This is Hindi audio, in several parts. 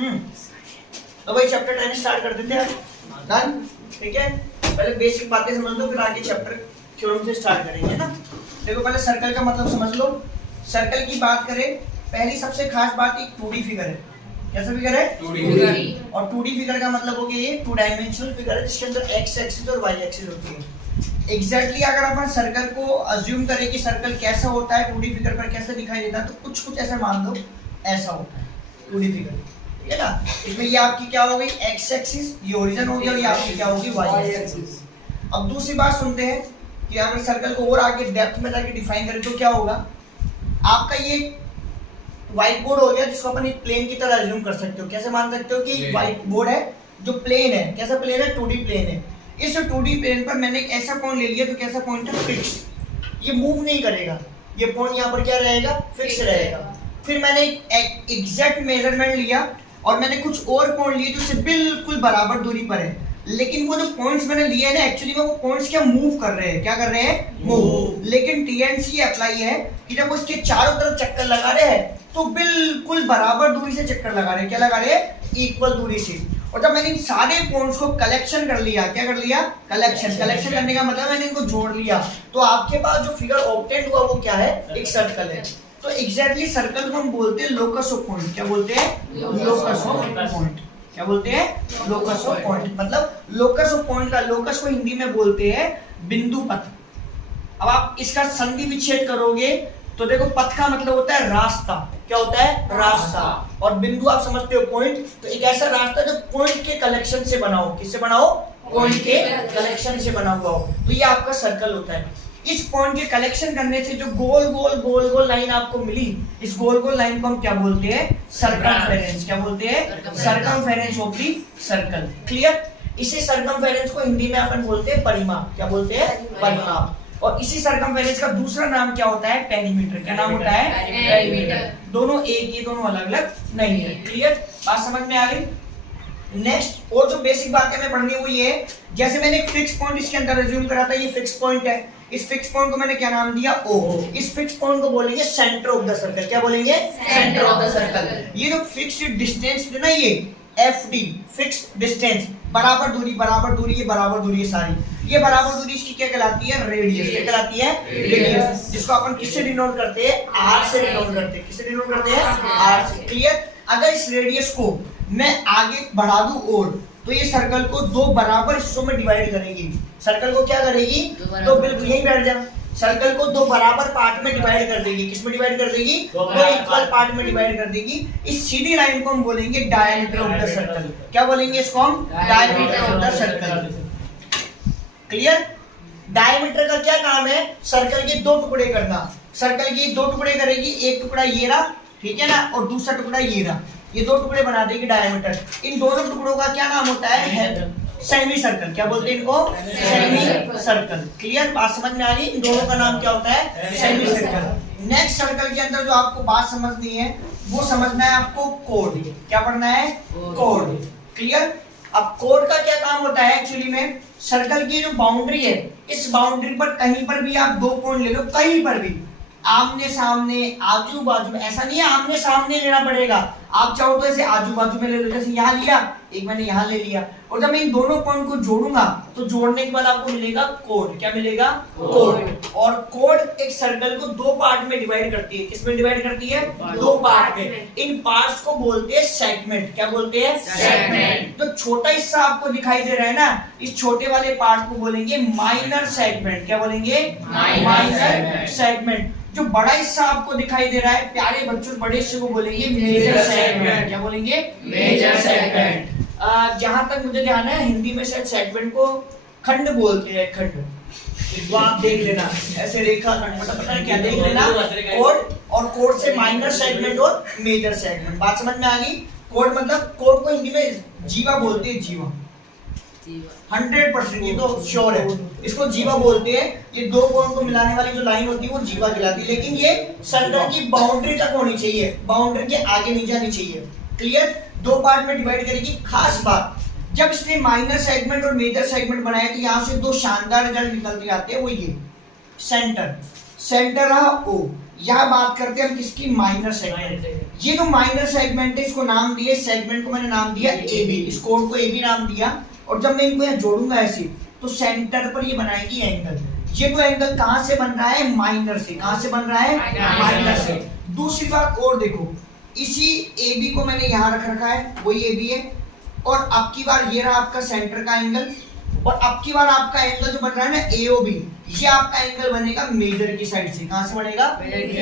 तो भाई चैप्टर 10 स्टार्ट कर देते हैं डन। ठीक है, पहले बेसिक बातें समझ लो, फिर आगे चैप्टर थ्योरम से स्टार्ट करेंगे ना। देखो पहले सर्कल का मतलब समझ लो। सर्कल की बात करें, पहली सबसे खास बात एक 2D फिगर है। कैसा फिगर है? 2D figure. और 2D फिगर का मतलब हो गया ये 2 डायमेंशनल फिगर है जिसके अंदर x एक्सिस और y एक्सिस होती है। एग्जैक्टली अगर अपन सर्कल को अज्यूम करें कि सर्कल कैसा होता है 2D फिगर पर कैसा दिखाई देता है, तो कुछ कुछ ऐसा मान लो ऐसा होता है 2D फिगर। ठीक है ना, इसमें ये आपकी क्या हो गई x एक्सिस, ये ओरिजिन हो गया, और ये आपकी क्या होगी y एक्सिस। अब दूसरी बात सुनते हैं कि अगर सर्कल को और आगे डेप्थ में जाके डिफाइन करें तो क्या होगा। आपका ये व्हाइट बोर्ड हो गया जिसको अपन एक प्लेन की तरह अज्यूम कर सकते हो। कैसे मान सकते हो कि व्हाइट बोर्ड है जो प्लेन है। कैसा प्लेन है? 2D प्लेन है। इस 2D प्लेन पर मैंने एक ऐसा पॉइंट ले लिया तो कैसा पॉइंट है? फिक्स, ये मूव नहीं करेगा, ये पॉइंट यहाँ पर क्या रहेगा? फिक्स रहेगा। फिर मैंने एक एग्जैक्ट मेजरमेंट लिया और मैंने कुछ और पॉइंट लिए जो उससे बिल्कुल बराबर दूरी पर है, लेकिन वो जो पॉइंट्स मैंने लिए हैं ना एक्चुअली में वो पॉइंट्स क्या मूव कर रहे हैं। क्या कर रहे हैं? मूव। लेकिन टीएनसी अप्लाई है कि जब वो इसके चारों तरफ चक्कर लगा रहे हैं तो बिल्कुल बराबर दूरी से चक्कर लगा रहे हैं। क्या लगा रहे हैं? इक्वल दूरी से। और जब मैंने इन सारे पॉइंट्स को कलेक्शन कर लिया, क्या कर लिया? कलेक्शन करने का मतलब मैंने इनको जोड़ लिया, तो आपके पास जो फिगर ऑब्टेन हुआ वो क्या है? एक सर्कल है। तो एग्जैक्टली सर्कल को हम बोलते हैं लोकस ऑफ पॉइंट। क्या बोलते हैं? Locus of point. क्या बोलते हैं? Locus of point. मतलब लोकस ऑफ पॉइंट का लोकस को हिंदी में बोलते हैं बिंदु पथ। अब आप इसका संधि विच्छेद करोगे तो देखो पथ का मतलब होता है रास्ता। क्या होता है? रास्ता। और बिंदु आप समझते हो पॉइंट, तो एक ऐसा रास्ता जो पॉइंट के कलेक्शन से बना हो। किससे बना हो? पॉइंट के कलेक्शन से बना हुआ हो। तो ये आपका सर्कल होता है। इस पॉइंट के कलेक्शन करने से जो गोल गोल गोल गोल लाइन आपको मिली, इस गोल गोल लाइन को हम क्या बोलते हैं? सर्कमफेरेंस। क्या बोलते हैं? Circumference of the circle. Clear? इसी सर्कमफेरेंस को हिंदी में अपन बोलते हैं परिमाप। क्या बोलते हैं? परिमाप। और इसी सर्कमफेरेंस का दूसरा नाम क्या होता है? पेरीमीटर। क्या नाम होता है? पेरीमीटर। दोनों एक ही, दोनों अलग अलग नहीं है। क्लियर? बात समझ में आ गई? नेक्स्ट और जो बेसिक बात हमें पढ़नी हुई है, जैसे मैंने एक फिक्स पॉइंट इसके अंदर अज्यूम करा था, ये फिक्स पॉइंट है। इस फिक्स पॉइंट को मैंने क्या नाम दिया? O। इस फिक्स पॉइंट को बोलेंगे सेंटर ऑफ द सर्कल। क्या बोलेंगे? Centre of the circle. ये जो फिक्स्ड डिस्टेंस है ना, ये FD फिक्स्ड डिस्टेंस, बराबर दूरी, ये बराबर दूरी है सारी। ये बराबर दूरी इसकी क्या कहलाती है? रेडियस। क्या कहलाती है? रेडियस। जिसको अपन किससे डिनोट करते हैं? R से डिनोट करते हैं। किससे डिनोट करते हैं? R से। क्लियर? अगर इस रेडियस को मैं आगे बढ़ा दूं और तो ये सर्कल को दो बराबर हिस्सों में डिवाइड करेगी। सर्कल को क्या करेगी? तो बिल्कुल यही बैठ जा। सर्कल को दो बराबर पार्ट में डिवाइड कर देगी। किसमें डिवाइड कर देगी? दो इक्वल पार्ट में डिवाइड कर देगी। इस सीधी लाइन को हम बोलेंगे डायमीटर ऑफ द सर्कल। क्या बोलेंगे इसको हम? Diameter of the circle. Clear? Diameter का क्या काम है? सर्कल के दो टुकड़े करना। सर्कल के दो टुकड़े करेगी, एक टुकड़ा ये रहा, ठीक है ना, और दूसरा टुकड़ा ये रहा। ये दो टुकड़े बना देगी डायमीटर। इन दोनों टुकड़ों का क्या नाम होता है? Semi circle. क्या बोलते हैं इनको? Semi circle. क्लियर? बात समझ में आ रही? इन दोनों का नाम क्या होता है? Semi circle. नेक्स्ट सर्कल के अंदर जो आपको बात समझनी है वो समझना है आपको कोड। क्या पढ़ना है? कोड। क्लियर? अब कोड का क्या काम होता है एक्चुअली में? सर्कल की जो बाउंड्री है, इस बाउंड्री पर कहीं पर भी आप दो पॉइंट ले लो, कहीं पर भी आमने सामने आजू बाजू में, ऐसा नहीं है आमने सामने लेना पड़ेगा, आप चाहो तो ऐसे आजू बाजू में ले लो। जैसे यहाँ लिया, एक मैंने यहाँ ले लिया, और जब मैं इन दोनों पॉइंट को जोड़ूंगा तो जोड़ने के बाद आपको मिलेगा कोड। क्या मिलेगा? कोड। और कोड एक सर्कल को दो पार्ट में डिवाइड करती है। किसमें डिवाइड करती है? दो पार्ट में। इन पार्ट्स को बोलते हैं सेगमेंट। क्या बोलते हैं? सेगमेंट। जो छोटा हिस्सा आपको दिखाई दे रहा है ना, इस छोटे वाले पार्ट को बोलेंगे माइनर सेगमेंट। क्या बोलेंगे? Minor segment. जो बड़ा हिस्सा आपको दिखाई दे रहा है प्यारे बच्चों, बड़े हिस्से को बोलेंगे मेजर सेगमेंट। क्या बोलेंगे? Major segment. जहां तक मुझे ध्यान है हिंदी में शायद सेगमेंट को खंड बोलते हैं। खंड तो आप देख लेना, ऐसे रेखा खंड मतलब पता है क्या, देख लेना। कोड, और कोड से माइनर सेगमेंट और मेजर सेगमेंट। बात समझ में आ गई? कोड मतलब, कोड को हिंदी में जीवा बोलते हैं। जीवा 100%, ये तो श्योर है, इसको जीवा बोलते हैं। ये दो पॉइंट को मिलाने वाली जो लाइन होती है वो जीवा कहलाती है। लेकिन ये सर्कल की बाउंड्री तक होनी चाहिए, बाउंड्री के आगे नहीं जानी चाहिए। क्लियर? दो पार्ट में डिवाइड करेगी। खास बात, जब इसने माइनर सेगमेंट और मेजर सेगमेंट बनाया तो यहाँ से दो शानदार रिजल्ट निकल के आते हैं। वो ये सेंटर रहा O, यहाँ बात करते हैं हम किसकी, माइनर सेगमेंट। ये जो माइनर सेगमेंट है इसको नाम दिए, सेगमेंट को मैंने नाम दिया ए बी, इस कोड को ए बी नाम दिया। और जब मैं इनको यहाँ जोड़ूंगा ऐसे तो सेंटर पर ये बनाएगी एंगल। ये तो एंगल कहाँ से बन रहा है, माइनर से। कहाँ से बन रहा है, माइनर से। दूसरी बात और देखो, इसी ए बी को मैंने यहाँ रख रखा है, वही ए बी है। और अब की बार ये रहा आपका सेंटर का एंगल, और अब की बार आपका एंगल जो बन रहा है ना AOB, ये आपका एंगल बनेगा मेजर की साइड से। कहां से बनेगा,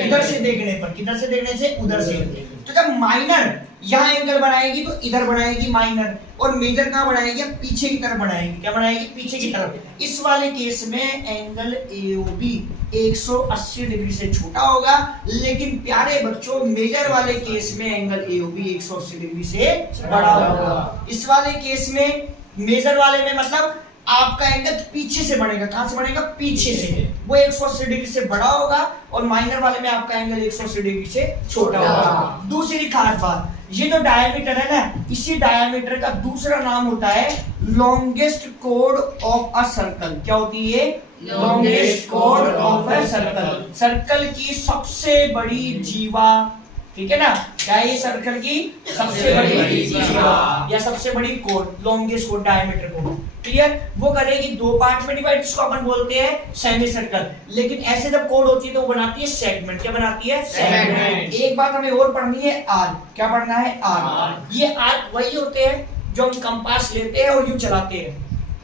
इधर से देखने पर। किधर से देखने से, उधर से। तो जब माइनर यहाँ एंगल बनाएगी तो इधर बनाएगी माइनर, और मेजर कहां बनाएगी, पीछे की तरफ बनाएगी। क्या बनाएगी, पीछे की तरफ। इस वाले केस में एंगल AOB 180 डिग्री से छोटा होगा, लेकिन प्यारे बच्चों मेजर वाले केस में एंगल AOB 180 डिग्री से बड़ा होगा। इस वाले केस में, मेजर वाले में मतलब आपका एंगल पीछे से बनेगा। कहां से बनेगा, पीछे से। वो 180 डिग्री से बड़ा होगा, और माइनर वाले में आपका एंगल 180 डिग्री से छोटा होगा। दूसरी खास बात, ये जो डायमीटर है ना, इसी डायमीटर का दूसरा नाम होता है longest code of a circle. क्या होती है, longest code of a circle. Circle की सबसे बड़ी जीवा, ठीक है ना, क्या ये सर्कल की सबसे बड़ी जीवा या सबसे बड़ी code, longest code, diameter code. Clear, वो करेगी दो पार्ट में डिवाइड, जिसको अपन बोलते हैं सेमी सर्कल। लेकिन ऐसे जब कोड होती है तो वो बनाती है सेगमेंट। क्या बनाती है, सेगमेंट। एक बात हमें और पढ़नी है, आर्क। क्या पढ़ना है, आर्क। ये आर्क वही होते हैं जो हम कंपास लेते हैं और यूं चलाते हैं।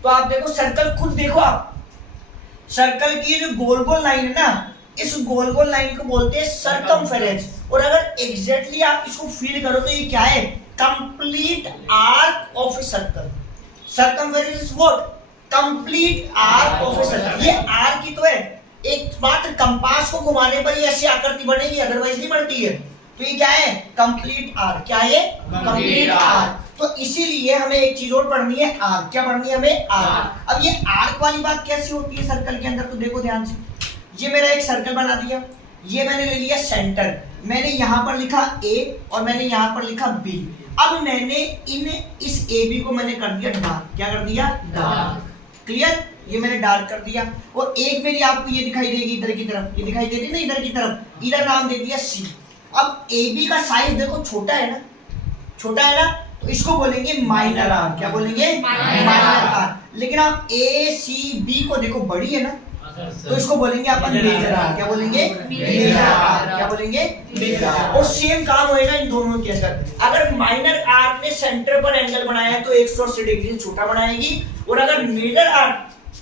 तो आप देखो सर्कल, खुद देखो आप, सर्कल की जो गोल गोल लाइन है ना, इस गोल गोल लाइन को बोलते हैं सर्कमफेरेंस। और अगर एग्जैक्टली आप इसको फील करो तो ये क्या है, complete arc of a circle. Circumference is what, complete arc of a circle. ये आर्क ही तो है, एक मात्र कंपास को घुमाने पर ये ऐसी आकृति बनेगी, अदरवाइज नहीं बनती है। तो ये क्या है, कंप्लीट आर्क। क्या है, कंप्लीट आर्क। तो इसीलिए हमें एक चीज और पढ़नी है, आर्क। क्या पढ़नी है हमें, आर्क। अब ये आर्क वाली बात कैसी होती है सर्कल के अंदर, तो देखो ध्यान से। ये मेरा एक सर्कल बना दिया, ये मैंने ले लिया सेंटर, मैंने यहां पर लिखा A और मैंने यहां पर लिखा B। अब मैंने इस AB को मैंने कर दिया डार्क। क्या कर दिया, डार्क। क्लियर, ये मैंने डार्क कर दिया। और एक मेरी आपको ये दिखाई देगी इधर की तरफ, ये दिखाई दे रही है ना इधर की तरफ, इधर नाम दे दिया C। अब AB का साइज देखो छोटा है ना, छोटा है ना, तो इसको बोलेंगे माइनर आर। क्या बोलेंगे, माइनर आर। लेकिन आप ACB को देखो, बड़ी है ना, तो इसको बोलेंगे अपन मेजर आर। क्या बोलेंगे, मेजर आर। क्या बोलेंगे, मेजर आर। और सेम काम होएगा इन दोनों के अंदर। अगर माइनर आर ने सेंटर पर एंगल बनाया तो 180 डिग्री से छोटा बनाएगी, और अगर मेजर आर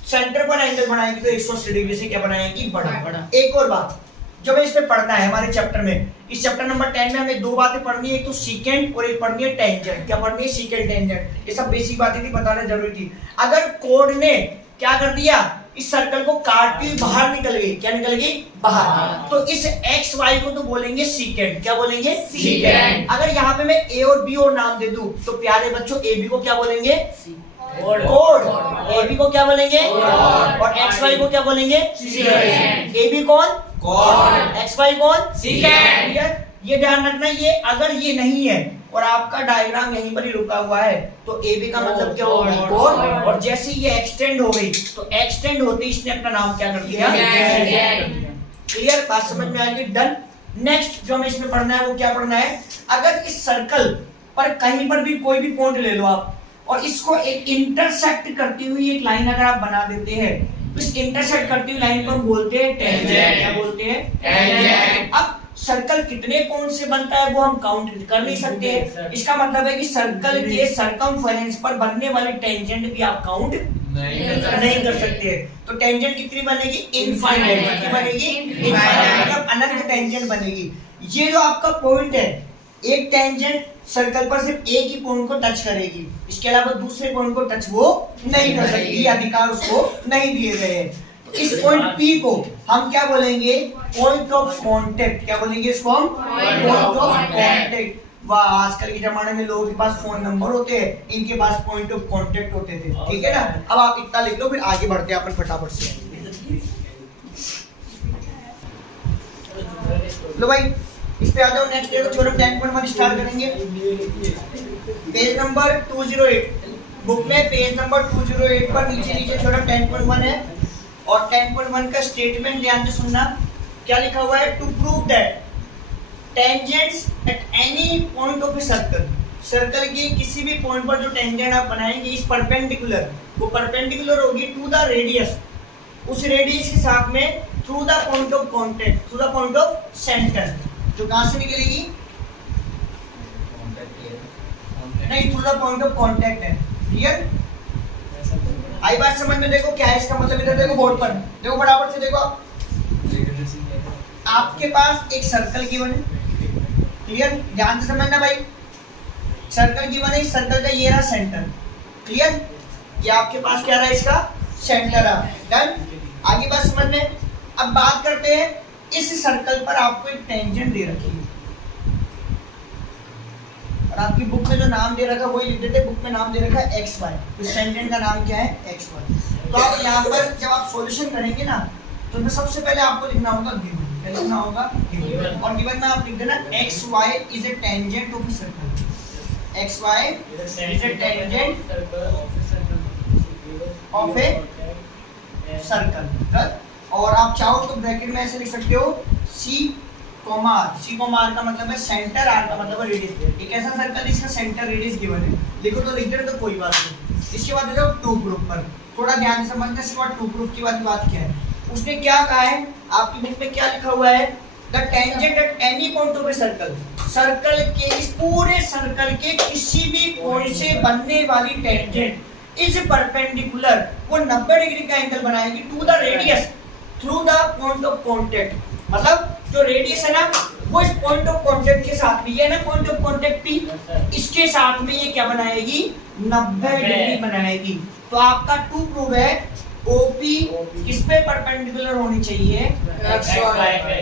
सेंटर पर एंगल बनाएगी तो 180 डिग्री से क्या बनाएगी, बड़ा। एक और बात जो हमें इसमें पढ़ना है हमारे चैप्टर में, इस चैप्टर नंबर 10 में हमें दो बातें पढ़नी है, एक तो सीकेंट और एक पढ़नी है टेंजेंट। क्या पढ़नी है, सीकेंट, टेंजेंट। ये सब बेसिक बातें थी, बताना जरूरी थी। अगर कोड ने क्या कर दिया, इस सर्कल को काटती हुई बाहर निकल गई। क्या निकल गई, बाहर, तो इस एक्स वाई को तो बोलेंगे सीकेंट। क्या बोलेंगे, सीकेंट। अगर यहाँ पे मैं ए और बी और नाम दे दूं तो प्यारे बच्चों ए बी को क्या बोलेंगे, कोड। ए बी को क्या बोलेंगे, और एक्स वाई को क्या बोलेंगे, सीकेंट। ए बी कौन, कोड, एक्स वाई कौन, सीकेंट। ये ध्यान रखना, ये अगर ये नहीं है और आपका डायग्राम यहीं पर ही रुका हुआ है तो AB का मतलब क्या होगा, कोड। और जैसे ये एक्सटेंड हो गई तो एक्सटेंड होते इसने अपना नाम क्या कर दिया, क्लियर, बात समझ में आ गई, डन। नेक्स्ट जो हमें इसमें पढ़ना है वो क्या पढ़ना है, अगर इस सर्कल पर कहीं पर भी कोई भी पॉइंट ले लो आप और इसको एक इंटरसेक्ट करती हुई एक लाइन अगर आप बना देते हैं, इस इंटरसेक्ट करती हुई लाइन को हम बोलते हैं टेंजेंट। क्या बोलते हैं, टेंजेंट। अब सर्कल कितने पॉइंट से बनता है वो हम काउंट कर नहीं सकते हैं। इसका मतलब है कि सर्कल के सर्कमफेरेंस पर बनने वाले टेंजेंट भी आप काउंट नहीं कर सकते। तो टेंजेंट कितनी बनेगी, इनफाइनाइट। कितनी बनेगी, इनफाइनाइट, मतलब अनंत टेंजेंट बनेगी। ये जो आपका पॉइंट है, एक टेंजेंट सर्कल पर सिर्फ एक ही पॉइंट को टच करेगी, इसके अलावा दूसरे पॉइंट को टच वो नहीं कर सकती, ये अधिकार उसको नहीं दिए गए हैं। इस पॉइंट P को हम क्या बोलेंगे, पॉइंट ऑफ कांटेक्ट। क्या बोलेंगे इसको हम, पॉइंट ऑफ कांटेक्ट। वाह, आजकल के जमाने में लोगों के पास फोन नंबर होते हैं, इनके पास पॉइंट ऑफ कांटेक्ट होते थे, ठीक है ना। अब आप इतना लिख लो, फिर आगे बढ़ते हैं अपन फटाफट से। लो भाई, इस पे आ जाओ। नेक्स्ट देखो, थ्योरम 10.1 स्टार्ट करेंगे। पेज नंबर 208, बुक में पेज नंबर 208 पर नीचे नीचे थ्योरम 10.1 है। और 10.1 का स्टेटमेंट ध्यान से सुनना। क्या लिखा हुआ है, to prove that tangents at any point of a circle, circle के किसी भी पॉइंट पर जो टेंजेंट आप बनाएंगे इस परपेंडिकुलर, वो परपेंडिकुलर होगी टू द रेडियस, उस रेडियस के साथ में through the point of contact, through the point of centre, जो कहां से निकलेगी, नहीं through the point of contact है। क्लियर, आई बात समझ में? देखो क्या है इसका मतलब, इधर देखो बोर्ड पर, देखो बराबर से देखो आप, आपके पास एक सर्कल गिवन है। क्लियर, ध्यान से समझना भाई, सर्कल गिवन है, इस सर्कल का ये रहा सेंटर। क्लियर, ये आपके पास क्या रहा, इसका सेंटर रहा। डन, आगे बात समझ में। अब बात करते हैं, इस सर्कल पर आपको एक टेंजेंट दे रखी है और आपकी बुक में जो नाम दे रखा है वही लिख देते, बुक में नाम दे रखा है एक्स वाई, तो टेंजेंट का नाम क्या है, एक्स वाई। तो आप यहाँ पर जब आप सॉल्यूशन करेंगे ना, तो सबसे पहले आपको लिखना होगा गिवन, क्या लिखना होगा, गिवन, और गिवन में आप लिख देना X Y is a tangent of a circle, X Y is a tangent of a circle. और आप चाहो तो ब्रैकेट में ऐसे लिख सकते हो सी कोमार, सी कोमार का मतलब है सेंटर, आर का मतलब है रेडियस। एक ऐसा सर्कल जिसका सेंटर रेडियस गिवन है, लिखो तो लिख दे तो कोई बात नहीं। इसके बाद देखो टू प्रूफ पर थोड़ा ध्यान से समझना, इसके बाद टू प्रूफ की बात क्या है। उसने क्या कहा है, आपकी बुक में क्या लिखा हुआ है, the tangent at any point of a circle, circle के इस पूरे सर्कल के किसी भी पॉइंट से बनने वाली टेंजेंट इज परपेंडिकुलर, वो 90 डिग्री का एंगल बनाएगी to the radius through the point of contact, मतलब जो रेडियस है ना वो इस पॉइंट ऑफ कांटेक्ट के साथ में, ये ना पॉइंट ऑफ कांटेक्ट पी, इसके साथ में ये क्या बनाएगी, 90 डिग्री बनाएगी। तो आपका टू प्रूव है ओपी किस पे परपेंडिकुलर होनी चाहिए, एक्स वाई पे।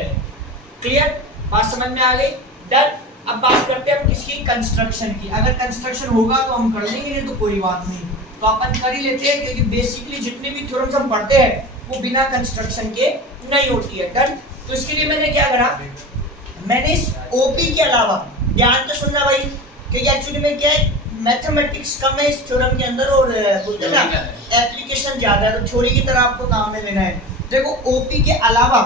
क्लियर, बात समझ में आ गई। डन, अब बात करते हैं हम किसकी, कंस्ट्रक्शन की। अगर कंस्ट्रक्शन होगा तो हम कर लेंगे, नहीं तो कोई बात नहीं, तो अपन कर ही लेते हैं, क्योंकि बेसिकली जितने भी थ्योरम्स हम पढ़ते हैं वो बिना कंस्ट्रक्शन के नहीं होती है। डन, तो इसके लिए मैंने क्या करा, मैंने इस ओपी के अलावा, ध्यान से सुनना भाई, क्योंकि एक्चुअली में क्या है, मैथमेटिक्स कम है इस थ्योरम के अंदर और बोलते हैं ना एप्लीकेशन ज्यादा है, तो थ्योरी की तरह आपको काम में लेना है। देखो ओपी के अलावा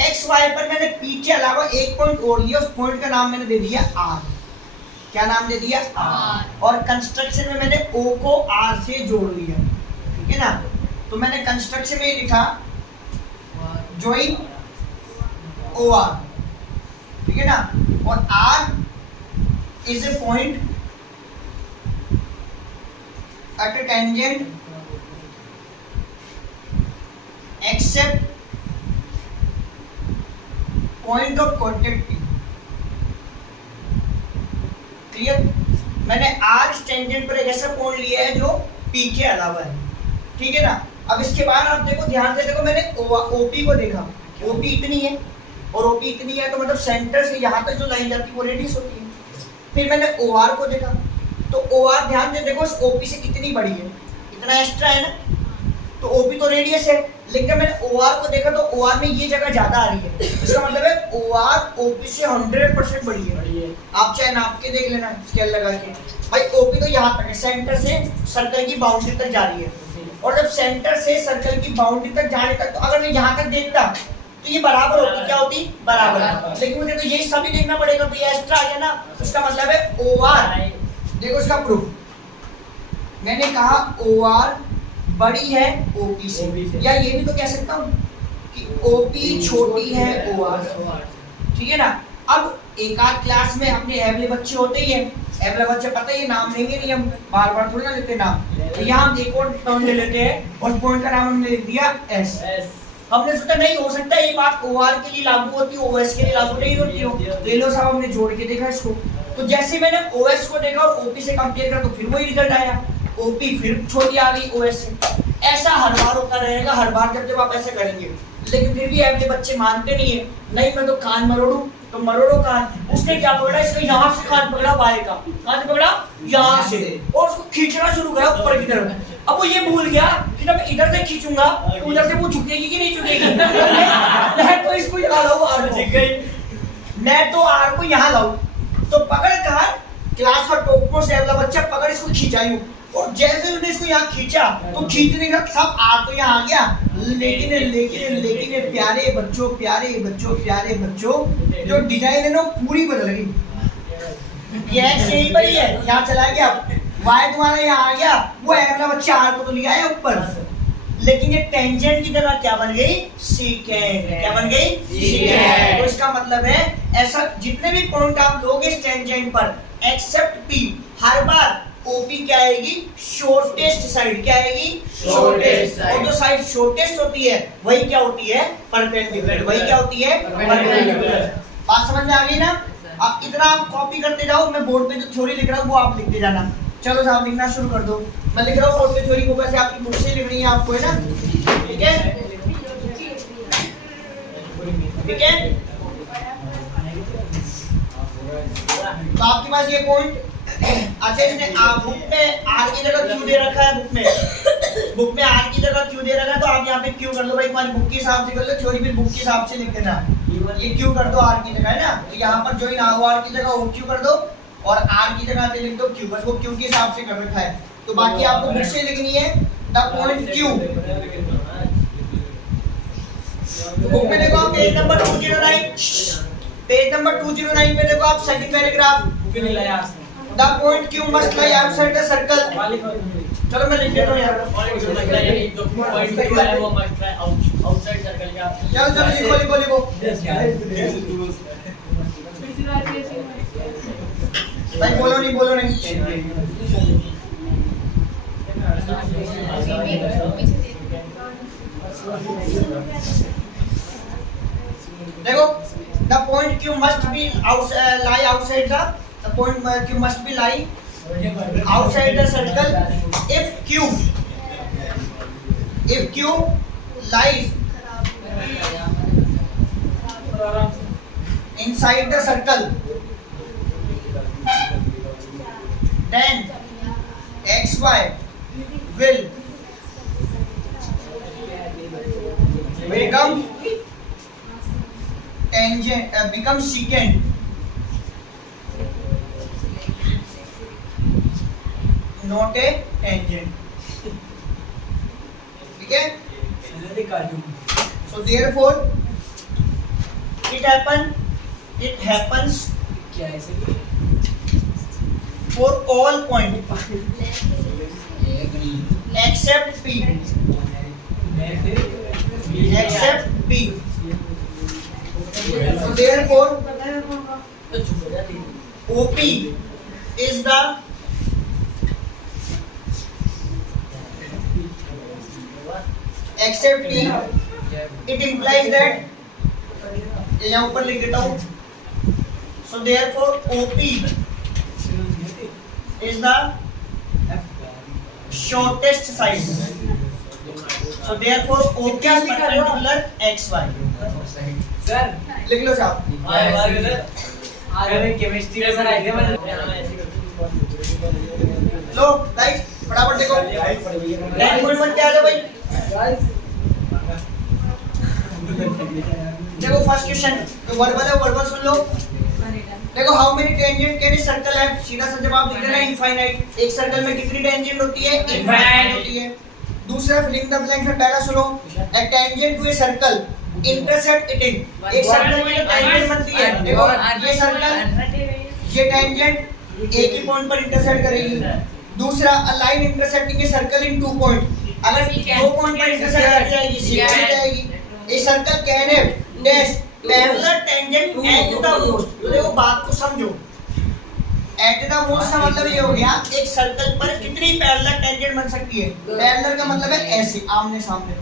एक्स वाई पर मैंने पी के अलावा एक पॉइंट और लिया, उस पॉइंट का नाम मैंने दे दिया आर। क्या नाम दे दिया, आर। और कंस्ट्रक्शन में मैंने ओ को आर से जोड़ लिया, ठीक है ना। तो मैंने कंस्ट्रक्शन में लिखा ज्वाइन ओ आर, ठीक है ना, और R is a point at a tangent except point of contact P। Clear, मैंने R इस टेंजेंट पर एक ऐसा पॉइंट लिया है जो P के अलावा है, ठीक है ना। अब इसके बाद आप देखो, ध्यान से देखो, मैंने OP को देखा, OP इतनी है और OP इतनी है, तो मतलब सेंटर से यहाँ तक जो लाइन जाती है वो रेडियस होती है। फिर मैंने OR को देखा, तो OR ध्यान से देखो OP से कितनी बड़ी है, इतना एक्स्ट्रा है ना, तो OP तो रेडियस है, लेकिन मैंने OR को देखा तो OR में ये जगह ज्यादा आ रही है, इसका मतलब है OR OP से 100% बड़ी है। आप चाहे नाप के देख लेना स्केल लगा के, भाई OP तो यहाँ तक है, सेंटर से सर्कल की बाउंड्री तक जा रही है, और जब सेंटर से सर्कल की बाउंड्री तक जाने तक, तो अगर मैं यहाँ तक देखता तो ये बराबर होती, क्या होती, बराबर, लेकिन मुझे तो यही सभी देखना पड़ेगा, तो ये एक्स्ट्रा आ गया ना, उसका मतलब है OR। देखो इसका प्रूफ, मैंने कहा OR बड़ी है OP से, या ये भी तो कह सकता हूँ कि OP छोटी है OR, ठीक है ना। अब एक आध क्लास में अपने एवले बच्चे होते ही हैं, एवले बच्चे पता है ये नाम लेंगे नहीं, हम बार बार थोड़ी ना लेते नाम, तो यहाँ हम एक और टर्म ले लेते हैं और पॉइंट का नाम हमने लिख दिया S। हमने सोचा नहीं हो सकता ये बात OR के लिए लागू होती है, OS के लिए लागू नहीं होती हो, तो ये लो साहब हमने जोड़ के देखा इसको, तो जैसे मैंने OS को देखा और OP से कंपेयर करा तो फिर वही रिजल्ट आया, OP फिर छोटी आ गई OS से। ऐसा हर बार होता रहेगा, हर बार जब आप ऐसे करेंगे, लेकिन फिर भी अपने बच्चे मानते नहीं है, नहीं मैं तो कान मरोड़ू, तो मरोड़ो कान। उसने क्या पकड़ा, इसका यहाँ से कान पकड़ा बाएं का, कहाँ से पकड़ा, यहाँ से, और उसको खींचना शुरू करा ऊपर की तरफ। अब वो ये भूल गया कि जब इधर से खींचूंगा तो उधर से वो झुकेगी कि नहीं झुकेगी। मैं तो इसको यहाँ लाऊं आर को, मैं तो आर को यहाँ लाऊं, तो पकड़ कर क्लास का टॉप मोस्ट एवला बच्चा पकड़ इसको खींचायूं, और जैसे उन्होंने इसको यहाँ खींचा तो खींचने का सब आर तो यहाँ आ गया, लेकिन प्यारे बच्चों जो डिजाइन है ना वो पूरी बदल गई। ये एक्स यहीं पर ही है, यहाँ चला गया, वाई तुम्हारा यहाँ आ गया, वो अगला बच्चा आर को तो लिया है ऊपर, लेकिन ये टेंजेंट की जगह क्या बन गई, सीकेंट। क्या बन गई, सीकेंट। तो इसका मतलब है ऐसा जितने भी पॉइंट आप लोगे इस टेंजेंट पर एक्सेप्ट पी, हर बार ओपी क्या आएगी, शॉर्टेस्ट साइड। क्या आएगी, शॉर्टेस्ट। और जो साइड शॉर्टेस्ट होती है वही क्या होती है, परपेंडिकुलर। वही क्या होती है, परपेंडिकुलर। बात समझ में आ गई ना। अब इतना आप कॉपी करते जाओ, मैं बोर्ड पे जो थ्योरी लिख रहा हूँ वो आप लिखते जाना। चलो साहब लिखना शुरू कर दो। मैं लिख रहा हूँ बोर्ड पे थ्योरी को, वैसे आपकी बुक से लिखनी है आपको, है ना, ठीक है, ठीक है। तो आपके पास ये पॉइंट, अच्छा इसने बुक में आर की जगह क्यू दे रखा है, बुक में आर की जगह क्यू दे रखा है, तो आप यहाँ पे क्यू कर लो भाई, तुम्हारी बुक के हिसाब से कर लो, थ्योरी फिर बुक के हिसाब से लिख देना। ये क्यू कर दो आर की जगह, है ना, तो यहाँ पर जो आर की जगह वो क्यू कर दो और आर की जगह पे लिख दो क्यू, बस वो क्यू के हिसाब से कर रखा है। तो बाकी आपको बुक से लिखनी है द पॉइंट क्यू। बुक में देखो आप पेज नंबर 209, पेज नंबर 209 पे देखो आप second paragraph, the point Q must lie outside the circle. चलो मैं लिख देता हूं यार, चलो लिखो भाई, बोलो नहीं देखो, the point Q must be lie outside the point Q must be lie outside the circle if Q lies inside the circle, then XY will become tangent, become secant, not a tangent। ठीक है, so therefore it happens for all points except P, so therefore OP is the except P, it implies that, यहाँ ऊपर लिख देता हूँ, so therefore OP is the shortest side, so therefore OP is perpendicular XY। Sir लिख लो साहब, अरे केमिस्ट्री का सर आइडिया लो गाइस, फटाफट देखो 9.1 क्या है भाई। देखो फर्स्ट क्वेश्चन जो वर्बल है, वर्बल सुन लो। देखो how many tangent can a circle have, सीधा सा जवाब लिख देना इनफाइनाइट। एक सर्कल में कितनी टेंजेंट होती है, इनफाइनाइट होती है। दूसरा फिलिंग द ब्लैंक्स में पहला सुनो, a tangent to a circle intersect it in. एक सर्कल में जो टेंजेंट बनती है, देखो ये सर्कल, ये टेंजेंट एक ही पॉइंट पर इंटरसेक्ट करेगी। दूसरा a line intersecting a circle in 2 point, अगर 2 पॉइंट पर इंटरसेक्ट कर जाएगी सीकेंट जाएगी। A circle can have dash parallel tangent at the most. तो देखो बात को समझो, एट द मोस्ट का मतलब ये हो गया एक सर्कल पर कितनी पैरेलल टेंजेंट बन सकती है। पैरेलल का मतलब है ऐसे आमने सामने।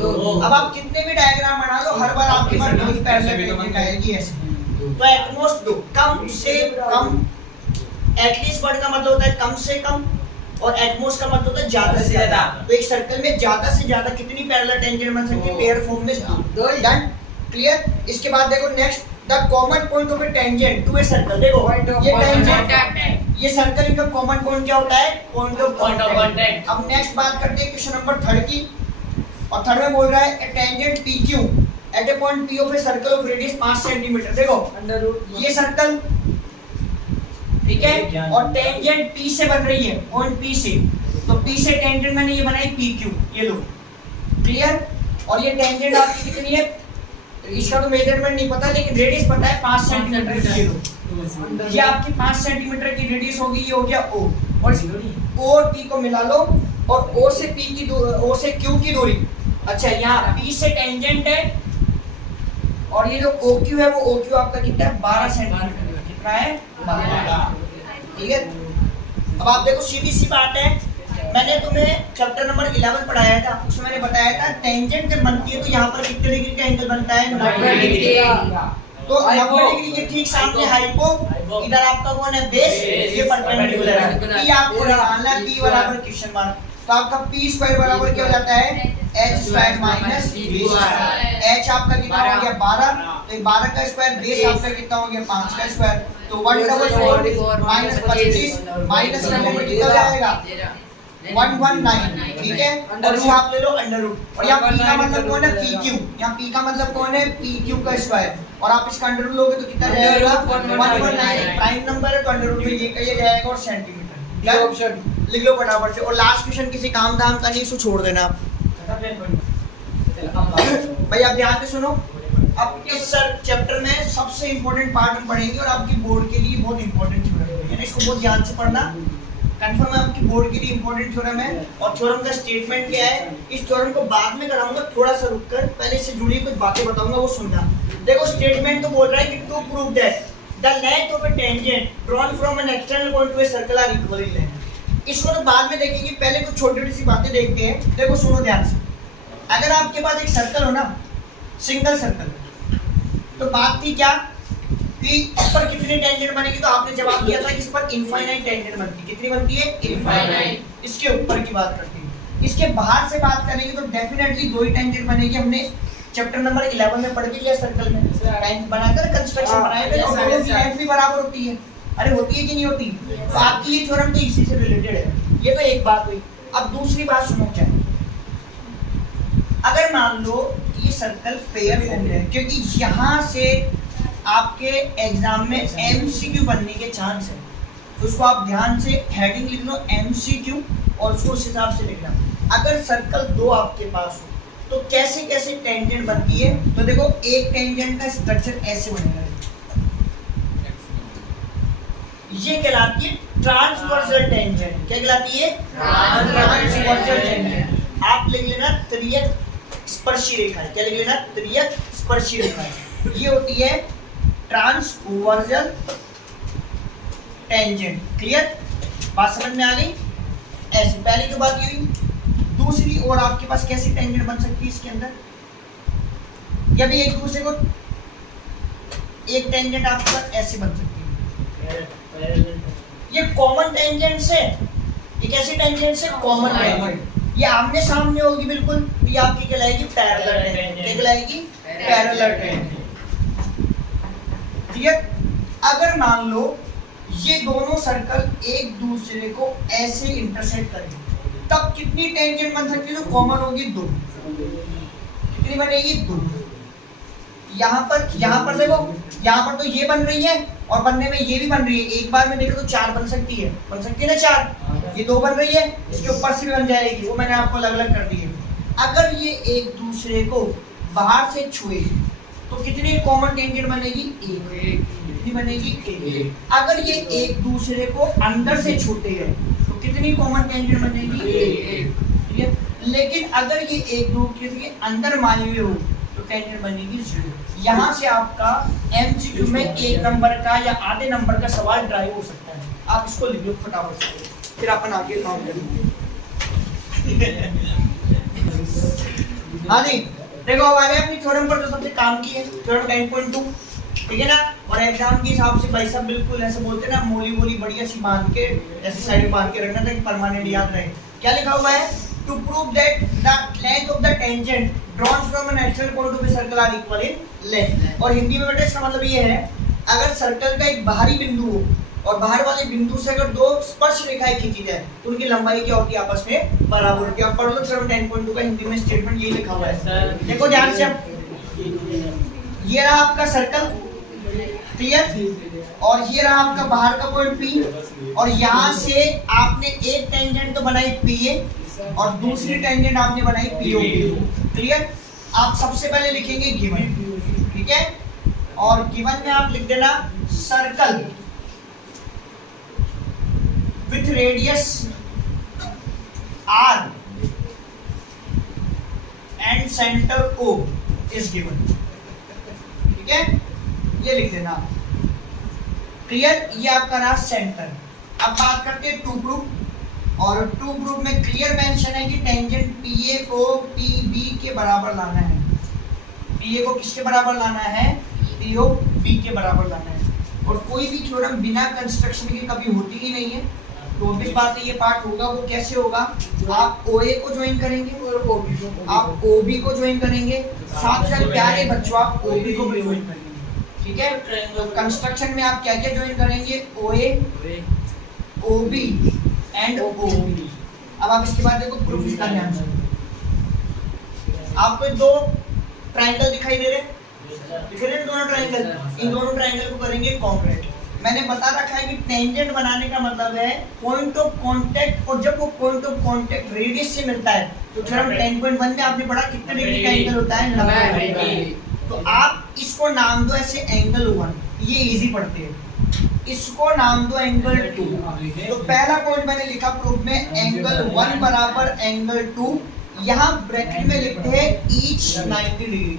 अब आप कितने भी डायग्राम बना लो, हर बार आपके पास दो पैरेलल टेंजेंट आएगी ऐसे। तो एट मोस्ट दो, कम से कम, एटलीस्ट वर्ड का मतलब होता है कम से कम, और एटमोस्ट का मतलब होता है ज्यादा से ज्यादा। तो एक सर्कल में ज्यादा से ज्यादा कितनी पैरेलल टेंजेंट बन सकती है, पेयर फॉर्म में दो। Done, clear. इसके बाद देखो next, the common point of a tangent to a circle. देखो ये टेंजेंट, ये सर्कल का कॉमन पॉइंट क्या होता है, पॉइंट ऑफ कांटेक्ट। अब नेक्स्ट बात करते हैं क्वेश्चन नंबर 3 की, और 3 में बोल रहा है a tangent PQ at a point P of a circle of radius 5 centimetre. देखो ये सर्कल, ठीक है, और टेंजेंट P से बन रही है, पॉइंट P से। तो P से टेंजेंट मैंने ये बनाई PQ, ये लो, क्लियर। और ये टेंजेंट आपकी कितनी है, इसका तो मेजरमेंट नहीं पता लेकिन रेडियस पता है 5 सेंटीमीटर की, ये लो, ये आपकी 5 सेंटीमीटर की रेडियस होगी, ये हो गया O, और O और P को मिला लो, और O से P की O से Q की दूरी, अच्छा यहाँ P से टेंजेंट है, और ये जो OQ है वो OQ आपका कितना है 12 सेंटीमीटर, कितना है 12, ठीक है। अब आप देखो सीधी सी बात है, मैंने तुम्हें चैप्टर नंबर 11 पढ़ाया था, उसमें मैंने बताया था टेंजेंट जब बनती है तो यहाँ पर कितने डिग्री का एंगल बनता है, 90 डिग्री। तो 90 डिग्री के ठीक सामने हाइपो, इधर आपका कौन है बेस, ये परपेंडिकुलर है। P आपको निकालना है, P बराबर क्वेश्चन मार्क, तो आपका P स्क्वायर बराबर क्या हो जाता है H square minus B square. H आपका कितना हो गया 12, तो 12 का स्क्वायर, बेस आपका कितना हो गया 5 का स्क्वायर, तो 144 माइनस 25 माइनस करने पर कितना हो जाएगा 119, ठीक है। और इसे आप ले लो अंडर रूट, और यहाँ P का मतलब कौन है PQ, यहाँ P का मतलब कौन है PQ का स्क्वायर, और आप इसका अंडर रूट लोगे तो कितना जाएगा 119, प्राइम नंबर है तो अंडर रूट में ये का ये जाएगा, और सेंटीमीटर, क्या ऑप्शन लिख लो फटाफट से। और लास्ट क्वेश्चन किसी काम धाम का नहीं, इसको छोड़ देना आप भाई। आप ध्यान से सुनो, अब इस चैप्टर में सबसे इंपॉर्टेंट पार्ट हम पढ़ेंगे, और आपकी बोर्ड के लिए बहुत इंपॉर्टेंट थ्योरम है, इसको बहुत ध्यान से पढ़ना, कंफर्म है आपकी बोर्ड के लिए इंपॉर्टेंट थ्योरम है। और थ्योरम का स्टेटमेंट क्या है, इस थ्योरम को बाद में कराऊंगा, थोड़ा सा रुककर पहले इससे जुड़ी कुछ बातें बताऊंगा, वो सुनना। देखो स्टेटमेंट तो बोल रहा है कि to prove that the length of a tangent drawn from an external point to a circle are equal in length. इसको तो बाद में देखेंगे, पहले कुछ छोटी-छोटी सी बातें देखते हैं। देखो सुनो ध्यान से, अगर आपके पास एक सर्कल हो ना, सिंगल सर्कल, तो बात थी क्या कि इस पर कितनी टेंजेंट बनेगी, तो आपने जवाब दिया था कि इस पर इनफाइनाइट टेंजेंट बनती है, कितनी बनती है इनफाइनाइट। इसके ऊपर की बात करते हैं, इसके बाहर से बात करेंगे तो डेफिनेटली दो ही टेंजेंट बनेगी। हमने चैप्टर नंबर 11 में पढ़ के लिया, सर्कल में लाइन बनाकर कंस्ट्रक्शन बनाए थे, और दोनों की लेंथ भी बराबर होती है, अरे होती है कि नहीं होती। तो आपकी ये थ्योरम तो इसी से रिलेटेड है, ये तो एक बात हुई। अब दूसरी बात सुनो, क्या अगर मान लो ये सर्कल पेयर फॉर्म्ड है, क्योंकि यहाँ से आपके एग्जाम में MCQ बनने के चांस है, तो उसको आप ध्यान से हेडिंग लिख लो MCQ, और उसको उस हिसाब से लिखना। अगर सर्कल दो आपके पास हो तो कैसे कैसे टेंजेंट बनती है, तो देखो एक टेंजेंट का स्ट्रक्चर ऐसे बनेगा, ये कहलाती है ट्रांसवर्सल टेंजेंट। क्या कहलाती है ट्रांसवर्सल टेंजेंट। आप लिख लेना त्रियक स्पर्शी रेखा, क्या लिख लेना त्रियक स्पर्शी रेखा, ये होती है ट्रांसवर्सल टेंजेंट। क्लियर, बात समझ में आ गई। ऐसे पहली जो बात ये हुई, दूसरी और आपके पास कैसी टेंजेंट बन सकती है इसके अंदर, या भी एक दूसरे को एक टेंजेंट आपके पास ऐसे बन सकती है, ये कॉमन टेंजेंट से, ये कैसी टेंजेंट से कॉमन टेंजेंट, ये आमने सामने होगी बिल्कुल, तो ये आपकी कहलाएगी पैरेलल टेंजेंट। क्या कहलाएगी पैरेलल टेंजेंट। ठीक है, अगर मान लो ये दोनों सर्कल एक दूसरे को ऐसे इंटरसेक्ट करें, तब कितनी टेंजेंट बन सकती है जो कॉमन होगी, दो। कितनी बनेगी, दो। यहाँ पर देखो, यहाँ पर तो ये बन रही है और बनने में ये भी बन रही है, एक बार में देखो तो चार बन सकती है ना चार, ये दो बन रही है, इसके ऊपर से भी बन जाएगी, वो मैंने आपको अलग अलग कर दी है। अगर ये एक दूसरे को बाहर से छुए तो कितनी कॉमन टेंजेंट बनेगी, एक। कितनी बनेगी, एक। अगर ये एक दूसरे को अंदर से छूते हैं तो कितनी कॉमन टेंजेंट बनेगी, एक। ठीक है, लेकिन अगर ये एक दूसरे के अंदर माने हुए हो तो टेंजेंट बनेगी 0। यहाँ से आपका MCQ में 1 नंबर का या आधे नंबर का सवाल ड्राइव हो सकता है, आप इसको लिख लो फटाफट से, फिर अपन आगे काम करेंगे। हाँ जी, देखो अब आगे अपनी थ्योरम पर जो सबसे काम की है, थ्योरम 10.2, ठीक है ना। और एग्जाम के हिसाब से भाई सब बिल्कुल ऐसे बोलते हैं ना, मोली बढ़िया सी बांध के ऐसी साइड में बांध के रखना था कि परमानेंट याद रहे। क्या लिखा हुआ है, to prove that the length of the tangent drawn from an axial point of the circle are equal in length. और हिंदी में बेटा इसका मतलब ये है, अगर सर्कल का एक बाहरी बिंदु हो और बाहर वाले बिंदु से अगर दो स्पर्श रेखाएं खींची जाए तो उनकी लंबाई क्या होती है, आपस में बराबर होती है। आप पढ़ लो थ्योरम 10.2 का हिंदी में स्टेटमेंट यही लिखा हुआ है, देखो ध्यान से। ये रहा आपका सर्कल, क्लियर। और ये रहा आपका बाहर का पॉइंट पी, और यहाँ से आपने एक टेंजेंट तो बनाई पीए और दूसरी टेंजेंट आपने बनाई पीओ। क्लियर? आप सबसे पहले लिखेंगे गिवन, ठीक है, और गिवन में आप लिख देना circle with radius r and centre O is given, ठीक है, ये लिख देना। क्लियर? ये आपका रहा सेंटर। अब बात करते हैं टू ग्रुप, और टू ग्रुप में क्लियर मेंशन है कि टेंजेंट PA को PB के बराबर लाना है। PA को किसके बराबर लाना है? PO B के बराबर लाना है। और कोई भी थ्योरम बिना कंस्ट्रक्शन के कभी होती ही नहीं है, तो ऑब्वियस बात है ये पार्ट होगा। वो कैसे होगा? आप OA को ज्वाइन करेंगे और आप OB को ज्वाइन करेंगे, साथ साथ प्यारे बच्चों आप OB को भी ज्वाइन करेंगे, ठीक है। तो कंस्ट्रक्शन में आप क्या क्या ज्वाइन करेंगे? OA, OB and OB। अब आप इसके बाद देखो प्रूफ इसका ध्यान से। आपको दो ट्रायंगल दिखाई दे रहे हैं, दिख रहे हैं दोनों ट्रायंगल। इन दोनों ट्रायंगल को करेंगे कॉन्ग्रुएंट। मैंने बता रखा है कि टेंजेंट बनाने का मतलब है पॉइंट ऑफ कांटेक्ट, और जब वो पॉइंट ऑफ कांटेक्ट रेडियस से मिलता है तो थ्योरम 10.1 में आपने पढ़ा कितने डिग्री का एंगल होता है? 90 डिग्री। तो आप इसको नाम दो ऐसे एंगल 1, ये इजी पढ़ते हैं। इसको नाम दो एंगल 2। तो पहला पॉइंट मैंने लिखा प्रूफ में, एंगल 1 बराबर एंगल 2। यहाँ ब्रैकेट में लिखते हैं ईच 90 डिग्री।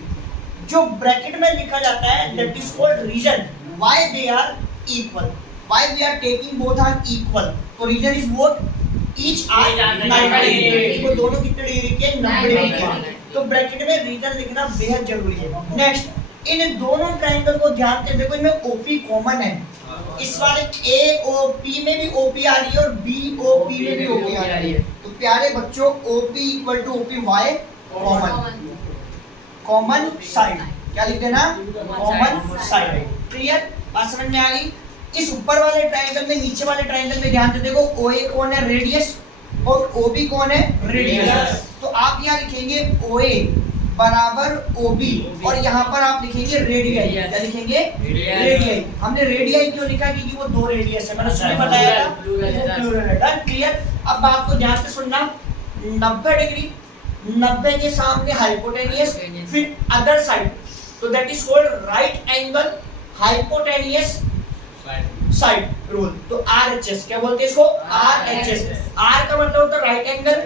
जो ब्रैकेट में लिखा जाता है that is called reason why they are equal, why we are taking both are equal. तो reason is what? Each are 90 degree. वो दोनों कितने डिग्री के? 90 डिग्री के। तो ब्रैकेट में रीजन लिखना बेहद जरूरी है। नेक्स्ट, इन दोनों ट्रायंगल को ध्यान से देखो, इनमें OP कॉमन है। इस वाले AOP में भी OP आ रही है और BOP में भी OP आ रही है। तो प्यारे बच्चों OP equal to OP by common side, क्या लिख देना? Common side. क्लियर? बात समझ में आ गई? इस ऊपर वाले ट्रायंगल में, नीचे वाले ट्रायंगल में ध्यान से देखो, OA कौन है? रेडियस, और OB कौन है? रेडियस। तो आप यहाँ लिखेंगे OA बराबर OB, और यहाँ पर आप लिखेंगे रेडियस। क्या लिखेंगे? रेडियस। हमने रेडियस क्यों लिखा? क्योंकि वो दो रेडियस है, मैंने उसमें बताया था वो प्लूरल है। क्लियर? अब बात को ध्यान से सुनना। 90 डिग्री, 90 के सामने हाइपोटेनियस, फिर अदर साइड, तो that is called right angle hypotenuse side rule. तो RHS क्या बोलते हैं इसको? RHS। R का मतलब होता है राइट एंगल,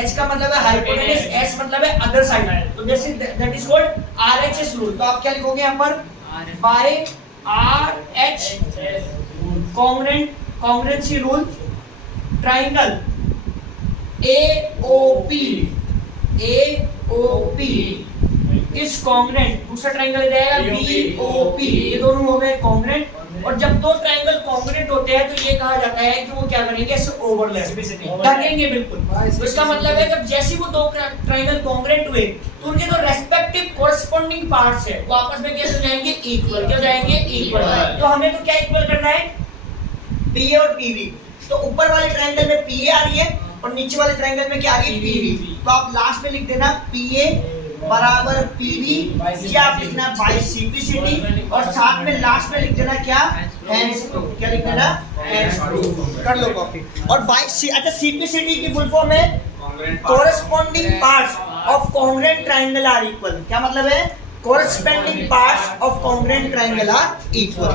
H का मतलब है हाइपोटेनस, S मतलब है अदर साइड। तो जैसे that is called RHS rule. तो आप क्या लिखोगे यहाँ पर? By RH congruence rule triangle AOP is congruent. दूसरा ट्रायंगल आ जाएगा BOP। ये दोनों हो गए कॉन्ग्रुएंट। और जब दो ट्रायंगल कॉन्ग्रुएंट होते हैं तो ये कहा जाता है कि वो क्या करेंगे? ऐसे ओवरलैप ढकेंगे बिल्कुल। तो इसका मतलब है जब जैसे वो दो ट्रायंगल कॉन्ग्रुएंट हुए तो उनके जो रेस्पेक्टिव कोरस्पोंडिंग पार्ट्स है वो आपस में कैसे हो जाएंगे? इक्वल। क्या हो जाएंगे? इक्वल। तो हमें तो क्या इक्वल करना है? PA और PB। तो ऊपर वाले ट्रायंगल में PA आ रही है और नीचे वाले ट्रायंगल में क्या आ रही है? PB। तो आप लास्ट में लिख देना PA बराबर PB, ये आप लिखना बाय सिंप्लिसिटी, और साथ में लास्ट में लिख देना क्या? Hence proof. क्या लिख देना? Hence proof. कर लो कॉपी। और बाय अच्छा, सिंप्लिसिटी की फुल फॉर्म है corresponding parts of congruent triangle are equal. क्या मतलब है? Corresponding parts of congruent triangle are equal.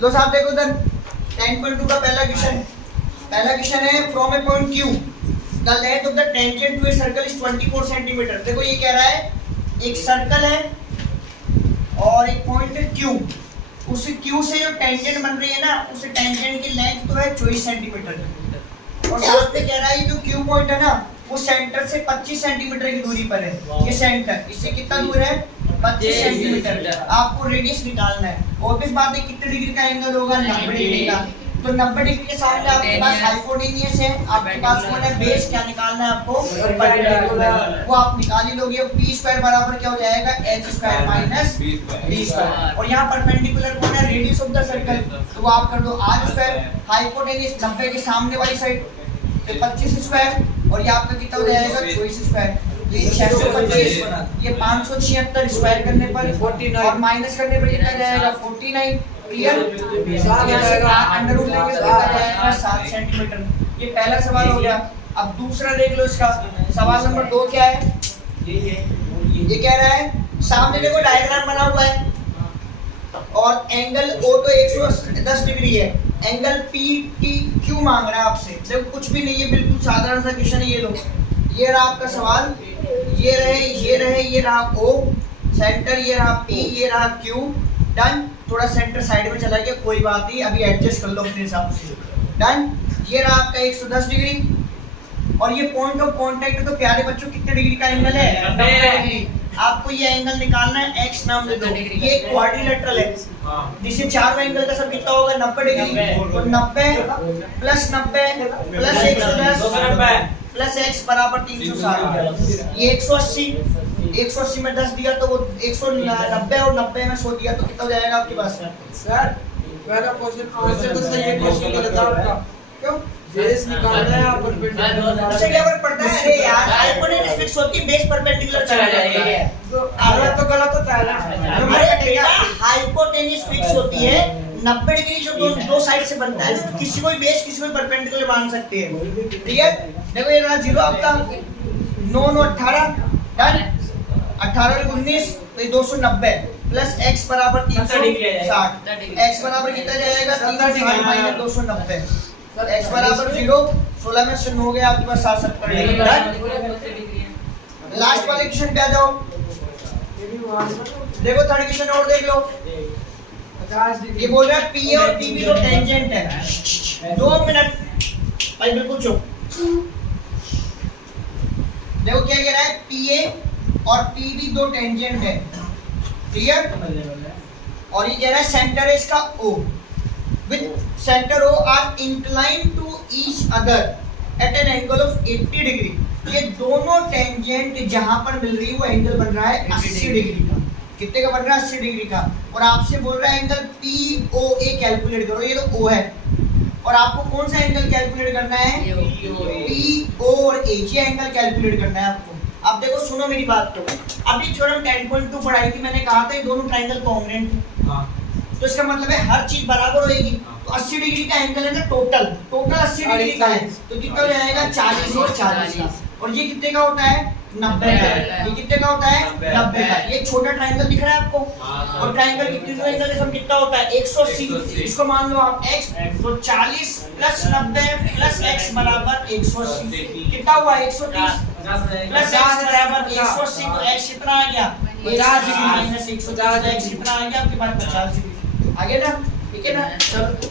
लो साहब देखो इधर 10.2 का पहला क्वेश्चन है from a point Q the length of the tangent to a circle is 24 centimetre. देखो ये कह रहा है एक सर्कल है और एक पॉइंट है Q, उस Q से जो टेंजेंट बन रही है ना, उस टेंजेंट की लेंथ तो है 24 सेंटीमीटर, और साथ में कह रहा है जो Q पॉइंट है ना वो सेंटर से 25 सेंटीमीटर की दूरी पर है। ये सेंटर इससे कितना दूर है? 25 सेंटीमीटर। आपको रेडियस निकालना है। ऑब्वियस बात है कितने डिग्री का एंगल होगा? 90 डिग्री का। तो 90 डिग्री के सामने आपके पास हाइपोटेनियस है, आपके पास कौन है? बेस। क्या निकालना है आपको? परपेंडिकुलर। वो आप निकाल ही लोगे। p स्क्वायर बराबर क्या हो जाएगा? h square minus b square. और यहाँ परपेंडिकुलर कौन है? Radius of the circle. तो वो आप कर दो r स्क्वायर। हाइपोटेनियस 90 के सामने वाली साइड तो 25 स्क्वायर, और ये आपका कितना हो जाएगा? 24 स्क्वायर। ये 625, ये 576 स्क्वायर करने पर 49 और माइनस करने पर कितना जाएगा 49। क्लियर? यहाँ से अंडर रूट लेंगे तो कितना जाएगा 7 सेंटीमीटर। ये पहला सवाल हो गया। अब दूसरा देख लो इसका। सवाल नंबर 2 क्या है? ये कह रहा है सामने देखो डायग्राम बना हुआ है और एंगल O तो 110 डिग्री है, एंगल PQ मांग रहा है आपसे। देखो कुछ भी नहीं है, बिल्कुल साधारण सा क्वेश्चन है। ये लो, ये रहा आपका सवाल, ये रहे, ये रहा O सेंटर, ये रहा P, ये रहा Q। डन। थोड़ा सेंटर साइड में चला गया, कोई बात नहीं, अभी एडजस्ट कर लो अपने हिसाब से। डन। ये रहा आपका 110 डिग्री और ये पॉइंट ऑफ कांटेक्ट तो प्यारे बच्चों कितने डिग्री का एंगल है? 90 डिग्री। आपको ये एंगल निकालना है, x नाम दे दो। ये क्वाड्रिलेटरल है, जिसे चारों एंगल का सब कितना होगा 90 डिग्री। तो 90 प्लस 90 प्लस 110 प्लस x बराबर 360। ये 180 में 10 दिया तो वो 190 और 90 में 100 दिया तो कितना हो जाएगा आपके पास? सर पहला क्वेश्चन आंसर तो सही है, क्वेश्चन गलत है आपका। क्यों? बेस निकालना है आप परपेंडिकुलर। उससे क्या फर्क पड़ता है? अरे यार हाइपोटेन्यूज फिक्स होती है, बेस परपेंडिकुलर चला जाएगा। अगला तो गलत होता है ना। अरे बेटा हाइपोटेन्यूज फिक्स होती है 90 डिग्री जो दो साइड से बनता है, तो किसी को भी बेस किसी को भी परपेंडिकुलर मान सकते हैं। ठीक है? देखो ये रहा 0 आपका 9 9 18। डन। 18 और 19 तो ये 290 प्लस x बराबर 360। x बराबर कितना जाएगा? 360 माइनस 290। x बराबर 0। 16 में से 9 हो गया आपके पास 770 डिग्री। लास्ट वाले क्वेश्चन पे आ जाओ। देखो थर्ड क्वेश्चन और देख लो। ये बोल रहा है PA और PB तो टेंजेंट है। 2 मिनट भाई, बिल्कुल चुप। देखो क्या कह रहा है, PA और PB दो टेंजेंट है। क्लियर? और ये कह रहा है सेंटर है इसका O with center O are inclined to each other at an angle of 80 degree। ये दोनों टेंजेंट जहां पर मिल रही है वो एंगल बन रहा है 80 डिग्री का। कितने का बन रहा है? 80 डिग्री का। और आपसे बोल रहा है एंगल POA कैलकुलेट करो। ये तो O है और आपको कौन सा एंगल कैलकुलेट करना है? PO और A। ये एंगल कैलकुलेट करना है आपको। अब देखो सुनो मेरी बात को। अभी थ्योरम 10.2 पढ़ाई थी, मैंने कहा था ये दोनों ट्रायंगल कॉन्ग्रुएंट है। तो इसका मतलब है हर चीज बराबर होएगी। तो 80 डिग्री का एंगल है ना, टोटल 80 डिग्री का है, तो कितना हो जाएगा 40 और 40 का। और ये कितने का होता है? 90 का। ये कितने का होता है? 90 का। ये छोटा ट्रायंगल दिख रहा है आपको, और ट्रायंगल की तीनों एंगल का सम कितना होता है? 180। इसको मान लो आप x, तो 40 प्लस 90 प्लस x बराबर 180। कितना हुआ? 130 प्लस x बराबर 180। तो x कितना आ गया? 50 डिग्री माइनस 150। x कितना आ गया आपके पास? 50 डिग्री। आगे ना? ठीक है ना? चलो